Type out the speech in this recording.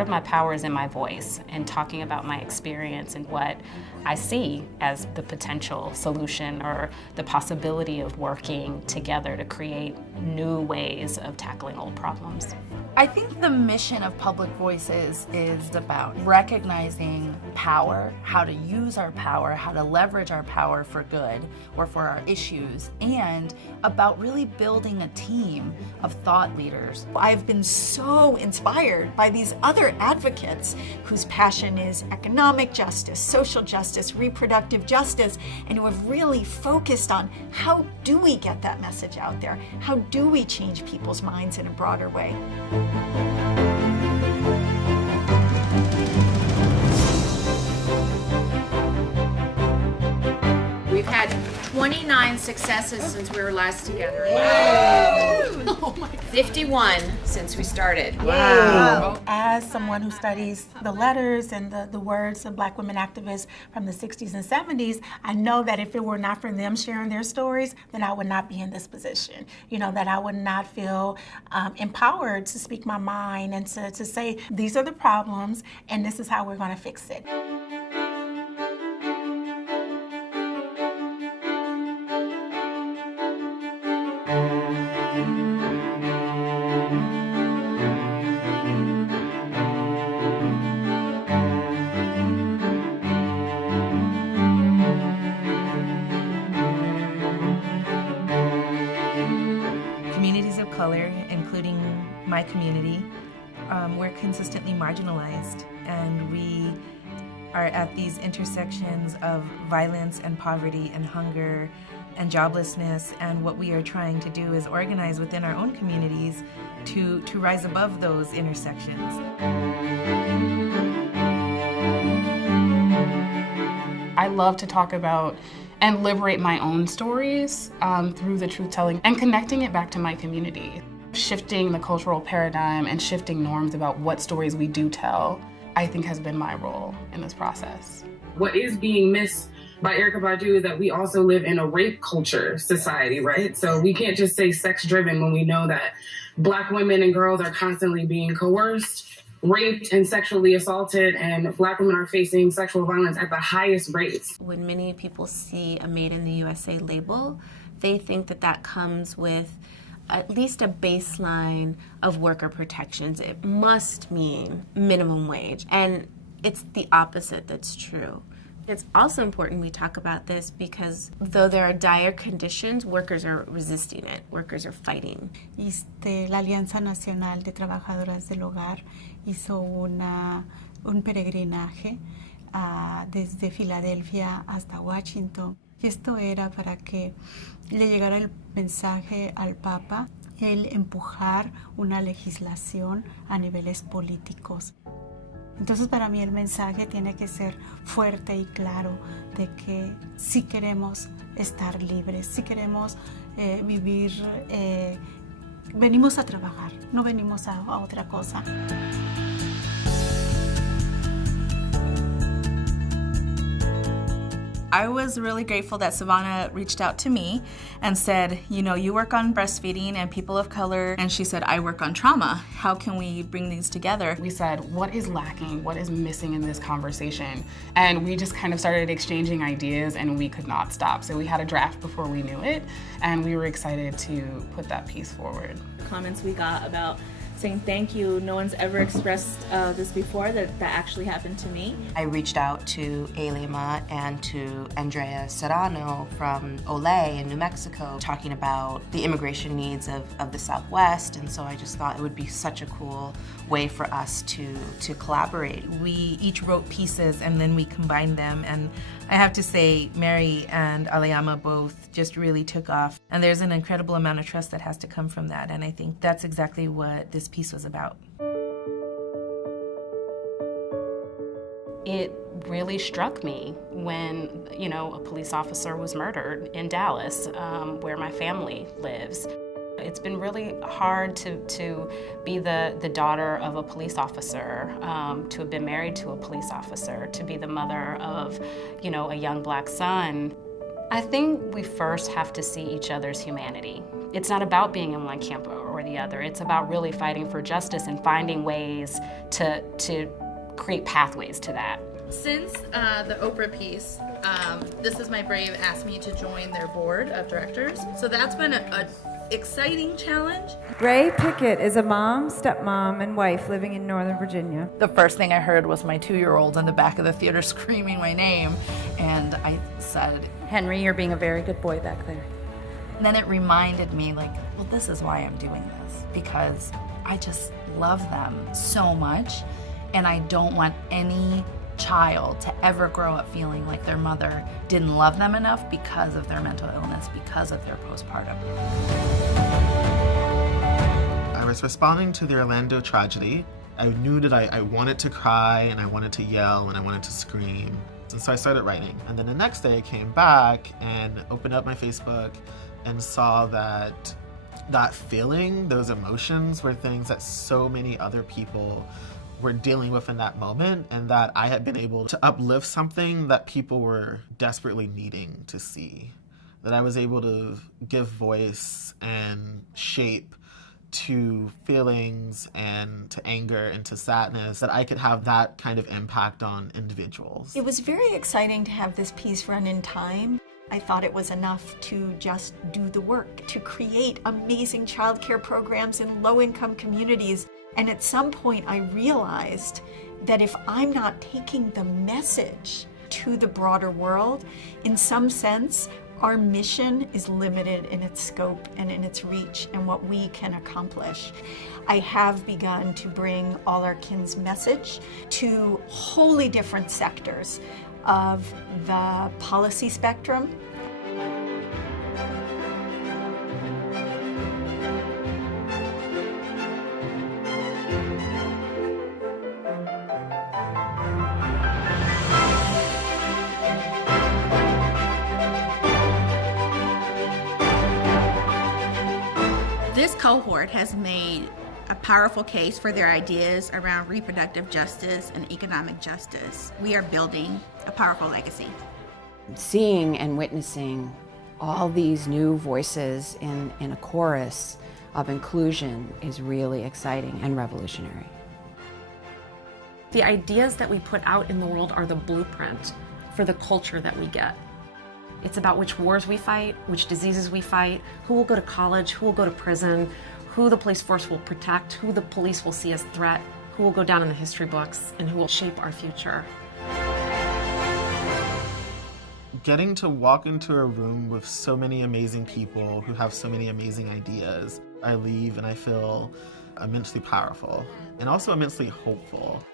part of my power is in my voice and talking about my experience and what I see as the potential solution or the possibility of working together to create new ways of tackling old problems. I think the mission of Public Voices is about recognizing power, how to use our power, how to leverage our power for good or for our issues, and about really building a team of thought leaders. I've been so inspired by these other advocates whose passion is economic justice, social justice, reproductive justice, and who have really focused on how do we get that message out there? How do we change people's minds in a broader way? We've had 29 successes since we were last together. Oh my God. 51 since we started. Wow. As someone who studies the letters and the words of Black women activists from the 60s and 70s, I know that if it were not for them sharing their stories, then I would not be in this position. You know, that I would not feel empowered to speak my mind and to say, these are the problems and this is how we're going to fix it. Communities of color, including my community, we're consistently marginalized, and we are at these intersections of violence and poverty and hunger and joblessness, and what we are trying to do is organize within our own communities to rise above those intersections. I love to talk about and liberate my own stories through the truth-telling and connecting it back to my community. Shifting the cultural paradigm and shifting norms about what stories we do tell, I think has been my role in this process. What is being missed by Erykah Badu is that we also live in a rape culture society, right? So we can't just say sex-driven when we know that Black women and girls are constantly being coerced, raped, and sexually assaulted, and Black women are facing sexual violence at the highest rates. When many people see a Made in the USA label, they think that that comes with at least a baseline of worker protections. It must mean minimum wage, and it's the opposite that's true. It's also important we talk about this because though there are dire conditions, workers are resisting it, workers are fighting. La Alianza Nacional de Trabajadoras del Hogar hizo un peregrinaje desde Filadelfia hasta Washington. Y esto era para que le llegara el mensaje al Papa, el empujar una legislación a niveles políticos. Entonces para mí el mensaje tiene que ser fuerte y claro de que sí queremos estar libres, sí queremos vivir, venimos a trabajar, no venimos a otra cosa. I was really grateful that Savannah reached out to me and said, you know, you work on breastfeeding and people of color, and she said, I work on trauma. How can we bring these together? We said, what is lacking? What is missing in this conversation? And we just kind of started exchanging ideas, and we could not stop. So we had a draft before we knew it, and we were excited to put that piece forward. Comments we got about saying thank you. No one's ever expressed this before, that actually happened to me. I reached out to Alima and to Andrea Serrano from Olay in New Mexico, talking about the immigration needs of the Southwest, and so I just thought it would be such a cool way for us to collaborate. We each wrote pieces and then we combined them, and I have to say Mary and Alayama both just really took off, and there's an incredible amount of trust that has to come from that, and I think that's exactly what this piece was about. It really struck me when, you know, a police officer was murdered in Dallas, where my family lives. It's been really hard to be the daughter of a police officer, to have been married to a police officer, to be the mother of, you know, a young Black son. I think we first have to see each other's humanity. It's not about being in one camp or or the other. It's about really fighting for justice and finding ways to create pathways to that. Since the Oprah piece, This Is My Brave asked me to join their board of directors. So that's been an exciting challenge. Ray Pickett is a mom, stepmom, and wife living in Northern Virginia. The first thing I heard was my 2-year-old in the back of the theater screaming my name, and I said, Henry, you're being a very good boy back there. And then it reminded me, like, well, this is why I'm doing this, because I just love them so much, and I don't want any child to ever grow up feeling like their mother didn't love them enough because of their mental illness, because of their postpartum. I was responding to the Orlando tragedy. I knew that I wanted to cry, and I wanted to yell, and I wanted to scream. And so I started writing. And then the next day I came back and opened up my Facebook and saw that feeling, those emotions, were things that so many other people were dealing with in that moment, and that I had been able to uplift something that people were desperately needing to see. That I was able to give voice and shape to feelings and to anger and to sadness, that I could have that kind of impact on individuals. It was very exciting to have this piece run in time. I thought it was enough to just do the work, to create amazing childcare programs in low-income communities. And at some point I realized that if I'm not taking the message to the broader world, in some sense, our mission is limited in its scope and in its reach and what we can accomplish. I have begun to bring All Our Kin's message to wholly different sectors of the policy spectrum. This cohort has made a powerful case for their ideas around reproductive justice and economic justice. We are building a powerful legacy. Seeing and witnessing all these new voices in a chorus of inclusion is really exciting and revolutionary. The ideas that we put out in the world are the blueprint for the culture that we get. It's about which wars we fight, which diseases we fight, who will go to college, who will go to prison, who the police force will protect, who the police will see as threat, who will go down in the history books, and who will shape our future. Getting to walk into a room with so many amazing people who have so many amazing ideas, I leave and I feel immensely powerful and also immensely hopeful.